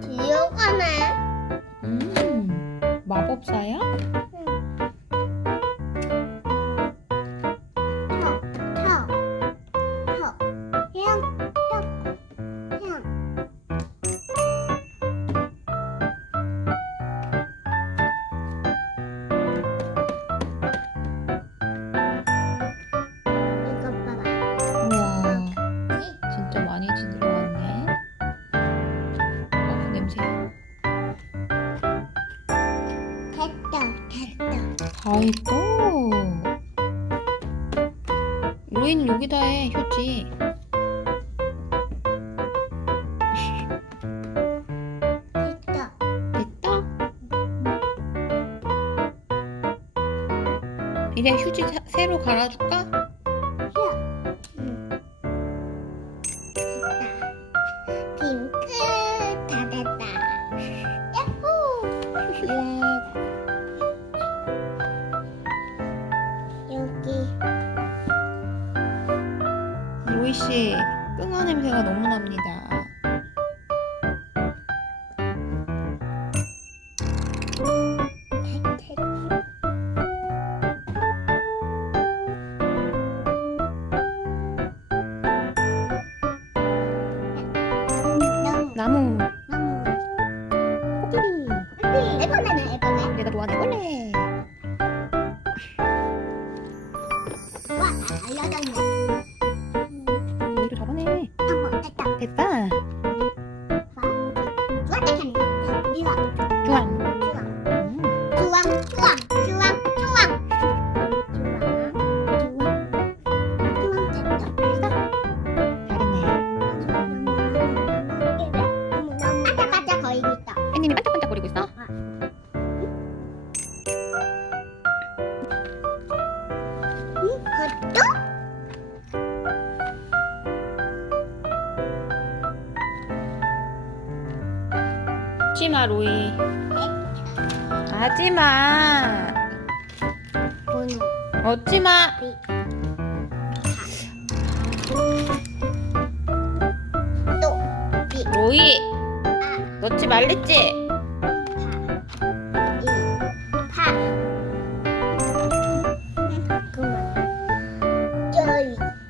들어가네. 음, 마법사야? 했어. 로이는 여기다 해, 휴지. 됐다. 됐다? 이제 휴지 사- 새로 갈아줄까? 로이 씨, 끙한 냄새가 너무 납니다. 나무, 너무 코끼리. 애벌레네 애벌레. 내가 좋아하는 벌레. 와 알려졌네. ดีกว่า จว 먹지마 로이 하지마. 번호 먹지마. 로이. 넣지 말랬지? 저이.